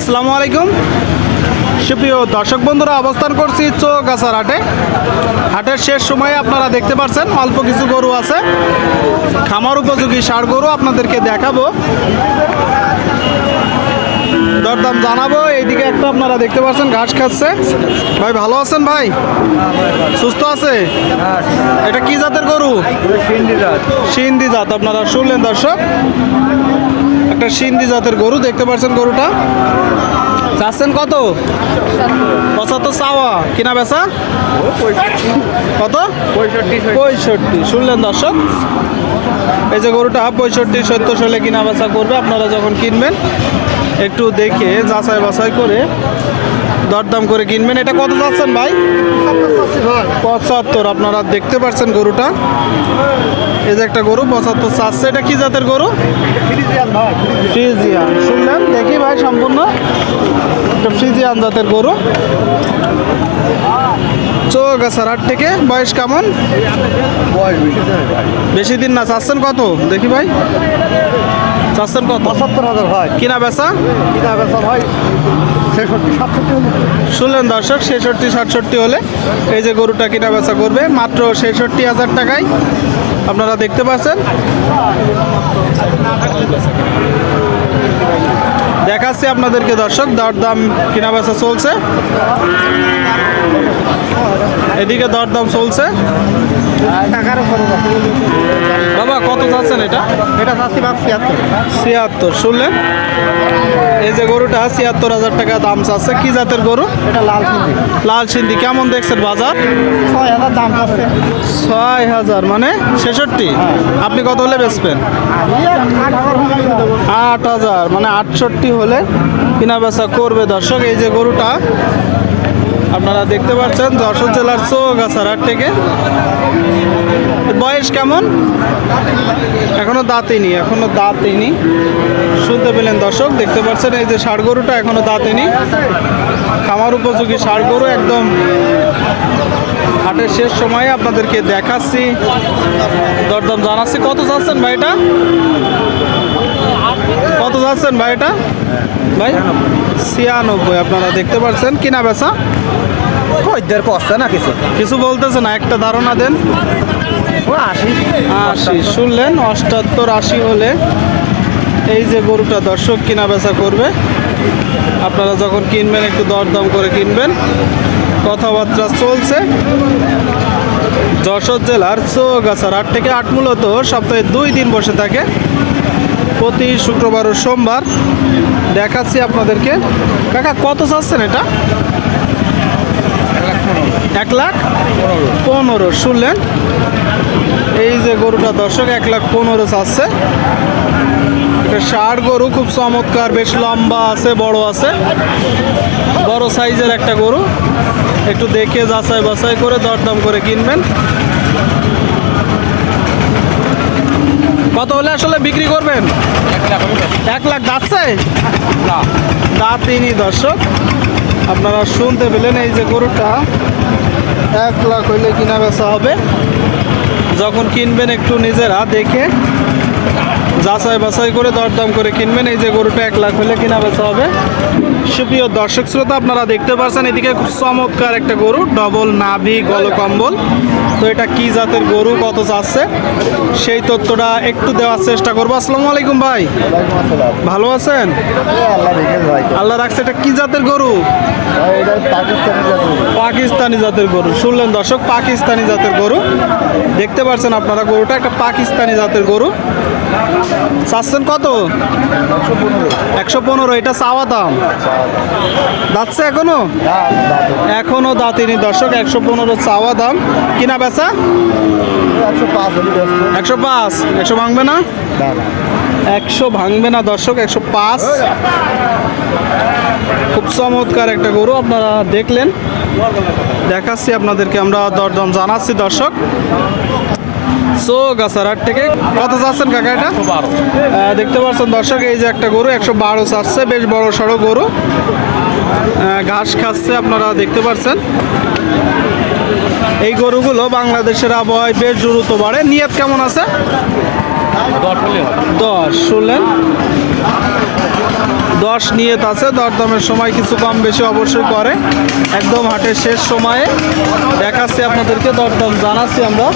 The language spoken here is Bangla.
আসসালামু আলাইকুম। সুপ্রিয় দর্শক বন্ধুরা অবস্থান করছি চৌগাছার হাটে। হাটের শেষ সময়ে আপনারা দেখতে পাচ্ছেন অল্প কিছু গরু আছে। খামার উপযোগী সার গরু আপনাদেরকে দেখাবো। দরদাম জানাব এইদিকে একটা আপনারা দেখতে পাচ্ছেন ঘাস খাচ্ছে। ভাই ভালো আছেন ভাই? সুস্থ আছে? এটা কি জাতের গরু? সিন্ধি জাত আপনারা শুনলেন দর্শক। একটা সিন্ধি জাতের গরু, দেখতে পাচ্ছেন গরুটা। চাচ্ছেন কত? পঁচাত্তর চাওয়া। কিনা বেচা? কত? পঁয়ষট্টি। শুনলেন দর্শক? এই যে গরুটা পঁয়ষট্টি, সত্তর সালে কিনা বেচা করবে। আপনারা যখন কিনবেন, একটু দেখে যাচাই বাছাই করে দরদাম করে কিনবেন। এটা কত যাচ্ছেন ভাই? পঁচাত্তর। আপনারা দেখতে পাচ্ছেন গরুটা। এই যে একটা গরু, পঁচাত্তর চাচ্ছে। এটা কি জাতের গরু? ফ্রিজিয়ান। শুনলেন? দেখি ভাই সম্পূর্ণ। একটা ফ্রিজিয়ান জাতের গরু। চৌগাছার হাট থেকে। বয়স কেমন? বেশি দিন না চাচ্ছেন কত? দেখি ভাই। চাচ্ছেন কত? পঁচাত্তর হাজার ভাই। কিনা বেচা? কিনা বেচা ভাই শুনলেন দর্শক ছেষট্টি সাতষট্টি হলে এই যে গরুটা কিনা বেচা করবে মাত্র ছেষট্টি হাজার টাকায়। আপনারা দেখতে পাচ্ছেন। দেখাচ্ছি আপনাদেরকে দর্শক দরদাম কিনা বেচা চলছে। এদিকে দরদাম চলছে। বাবা, কত চাচ্ছেন এটা? এটা চাচ্ছি ছিয়াত্তর ছিয়াত্তর শুনলেন? এই যে গরুটা ছিয়াত্তর হাজার টাকা দাম চাচ্ছে। কি জাতের গরু? এটা লাল কিনছি লাল সিন্ধি। কেমন দেখছেন বাজার? ছয় হাজার দাম পাচ্ছে ছয় হাজার মানে ছেষট্টি? আপনি কত হলে বেচবেন? আট হাজার মানে আটষট্টি হলে কিনা বেচা করবে দর্শক। এই যে গরুটা আপনারা দেখতে পাচ্ছেন যশোর জেলার চৌগাছার হাট থেকে। বয়স কেমন? এখনও দাঁতেনি এখনও দাঁতেনি শুনতে পেলেন দর্শক, দেখতে পাচ্ছেন এই যে ষাড় গরুটা এখনও দাঁতেনি খামার উপযোগী ষাড় গরু একদম হাটের শেষ সময়ে আপনাদেরকে দেখাচ্ছি। দরদাম জানাচ্ছি। কত চাচ্ছেন ভাইটা কত যাচ্ছেন ভাইটা ভাই? ছিয়ানব্বই, আপনারা দেখতে পাচ্ছেন। কিনা বেচা? কইদের পড়ছে না কিছু? কিছু বলতেছে না একটা ধারণা দেন। ও আশি। আশি শুনলেন? অষ্টাত্তর আশি হলে এই যে গরুটা দর্শক কিনা বেচা করবে আপনারা যখন কিনবেন একটু দরদাম করে কিনবেন। কথাবার্তা চলছে। যশোর জেলার চৌগাছার আট থেকে আট মূলত সপ্তাহে দুই দিন বসে থাকে। প্রতি শুক্রবার ও সোমবার দেখাচ্ছি আপনাদেরকে। কাকা কত চাচ্ছেন এটা? এক লাখ পনেরো শুনলেন? এই যে গরুটা দর্শক এক লাখ পনেরো চাচ্ছে। ষাট গরু খুব চমৎকার বেশ লম্বা আছে বড় আছে। বড় সাইজের একটা গরু। একটু দেখে যাচাই বাছাই করে দরদাম করে কিনবেন। কত হলে আসলে বিক্রি করবেন? এক লাখ যাচ্ছে দাঁতিনি দর্শক। আপনারা শুনতে পেলেন এই যে গরুটা। এক লাখ হইলে কিনা বেচা হবে। যখন কিনবেন একটু নিজেরা দেখে যাচাই বাছাই করে দরদাম করে কিনবেন। এই যে গরুটা এক লাখ হলে কিনা বেচা হবে। সুপ্রিয় দর্শক শ্রোতা, আপনারা দেখতে পাচ্ছেন এদিকে খুব চমৎকার একটা গরু ডবল নাভি গলকম্বল। তো এটা কি জাতের গরু, কত চাচ্ছে সেই তথ্যটা একটু দেওয়ার চেষ্টা করব। আসসালামু আলাইকুম ভাই। ভালো আছেন? আল্লাহ রাখছে, এটা কি জাতের গরু? পাকিস্তানি জাতের গরু। শুনলেন দর্শক, পাকিস্তানি জাতের গরু। দেখতে পাচ্ছেন আপনারা গরুটা, একটা পাকিস্তানি জাতের গরু। চাচ্ছেন কত? একশো পনেরো। এটা চাওয়া দাম? যাচ্ছে এখনও? এখনও দাঁতিনি দর্শক, একশো পনেরো চাওয়া দাম। কিনা বেচা একশো পাঁচ, একশো ভাঙবে না? একশো ভাঙবে না, দর্শক, একশো পাঁচ। খুব চমৎকার একটা গরু আপনারা দেখলেন। দেখাচ্ছি আপনাদেরকে, আমরা দরদাম জানাচ্ছি দর্শক। সো গাছারহাট থেকে কত চাচ্ছেন কাকা এটা? দেখতে পাচ্ছেন দর্শক, এই যে একটা গরু, একশো বারো চাচ্ছে, বেশ বড় সড়ো গরু। ঘাস খাচ্ছে আপনারা দেখতে পাচ্ছেন। এই গরুগুলো বাংলাদেশের আবহাওয়ায় বেশ দ্রুত বাড়ে। নিয়ত কেমন আছে? দশ শুনলেন দশ নিয়ত আছে দরদামের সময় কিছু কম বেশি অবশ্যই করে। একদম হাটের শেষ সময়ে দেখাচ্ছি আপনাদেরকে দরদাম জানাচ্ছি আমরা।